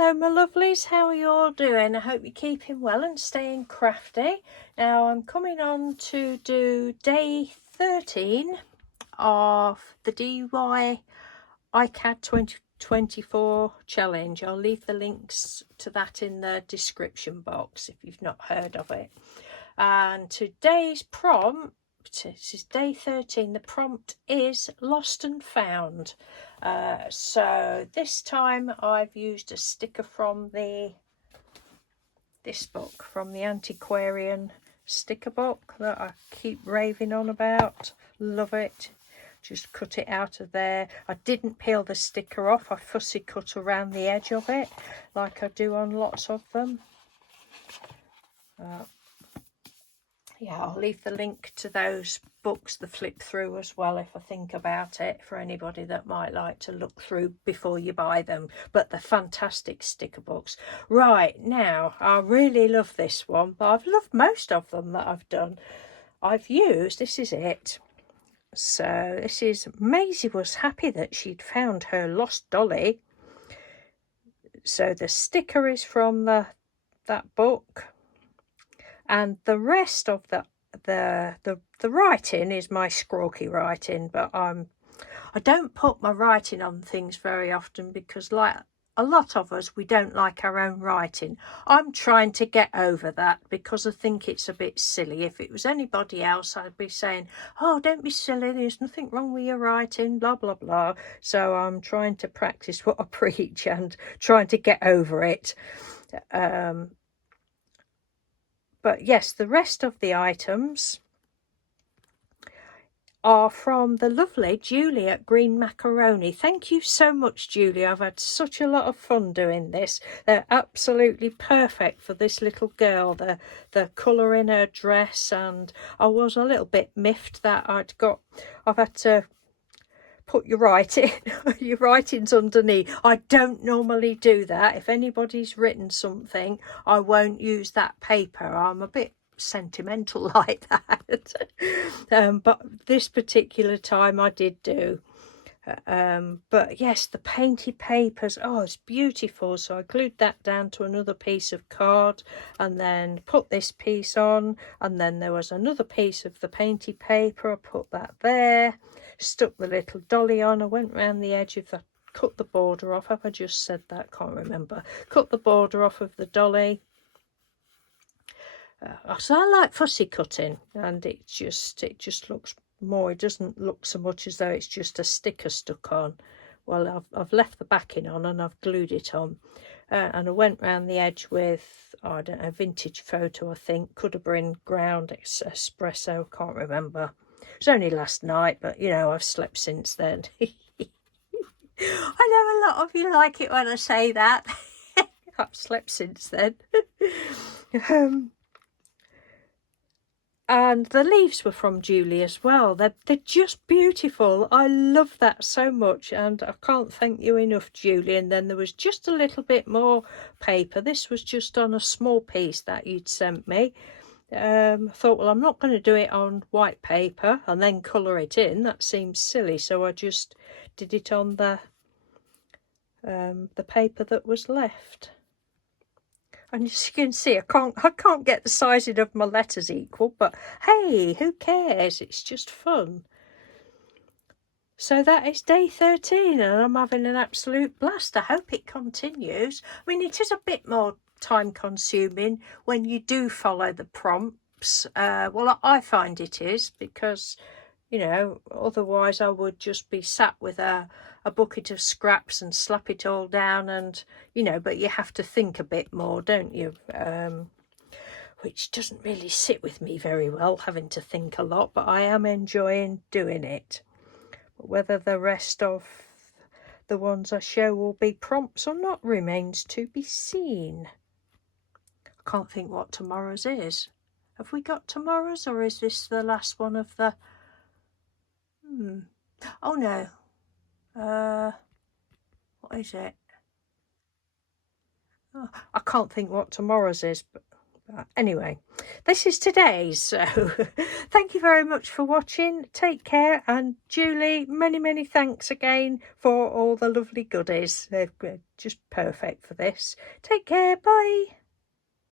Hello my lovelies, how are you all doing? I hope you're keeping well and staying crafty. Now I'm coming on to do day 13 of the DIY iCAD 2024 challenge. I'll leave the links to that in the description box if you've not heard of it. And today's prompt, this is day 13, the prompt is lost and found. So this time I've used a sticker from this book, from the Antiquarian sticker book that I keep raving on about. Love it. Just cut it out of there. I didn't peel the sticker off. I fussy cut around the edge of it like I do on lots of them. Yeah, I'll leave the link to those books, the flip through as well, if I think about it, for anybody that might like to look through before you buy them. But they're fantastic sticker books. Right, now, I really love this one, but I've loved most of them that I've done. I've used, this is it. So this is, Maisie was happy that she'd found her lost dolly. So the sticker is from that book. And the rest of the writing is my scrawky writing, but I don't put my writing on things very often because, like a lot of us, we don't like our own writing. I'm trying to get over that because I think it's a bit silly. If it was anybody else, I'd be saying, oh, don't be silly, there's nothing wrong with your writing, blah, blah, blah. So I'm trying to practice what I preach and trying to get over it. But yes, the rest of the items are from the lovely Julie at Green Macaroni. Thank you so much, Julie. I've had such a lot of fun doing this. They're absolutely perfect for this little girl. The colour in her dress, and I was a little bit miffed that I've had to put your writings underneath. I don't normally do that. If anybody's written something, I won't use that paper. I'm a bit sentimental like that. But this particular time I did do. But yes, the Painty papers, oh, it's beautiful. So I glued that down to another piece of card and then put this piece on, and then there was another piece of the Painty paper. I put that there, stuck the little dolly on. I went round the edge of the, cut the border off. Have I just said that? Can't remember. Cut the border off of the dolly. So I like fussy cutting, and it just looks more, it doesn't look so much as though it's just a sticker stuck on. Well, I've left the backing on and I've glued it on, and I went round the edge with, oh, I don't know, vintage photo, I think, could have been ground espresso, can't remember. It was only last night, but you know, I've slept since then. I know a lot of you like it when I say that. I've slept since then. And the leaves were from Julie as well. They're just beautiful. I love that so much, and I can't thank you enough, Julie. And then there was just a little bit more paper. This was just on a small piece that you'd sent me. I thought, well, I'm not going to do it on white paper and then colour it in. That seems silly. So I just did it on the paper that was left. And as you can see, I can't get the sizing of my letters equal, but hey, who cares? It's just fun. So that is day 13, and I'm having an absolute blast. I hope it continues. I mean, it is a bit more time consuming when you do follow the prompts. Well, I find it is, because, you know, otherwise I would just be sat with a bucket of scraps and slap it all down, and, you know, but you have to think a bit more, don't you? Which doesn't really sit with me very well, having to think a lot, but I am enjoying doing it. But whether the rest of the ones I show will be prompts or not remains to be seen. I can't think what tomorrow's is. Have we got tomorrow's, or is this the last one of the... Oh no. What is it? Oh, I can't think what tomorrow's is, but Anyway, this is today's, so thank you very much for watching. Take care, and Julie, many thanks again for all the lovely goodies. They're just perfect for this. Take care, bye.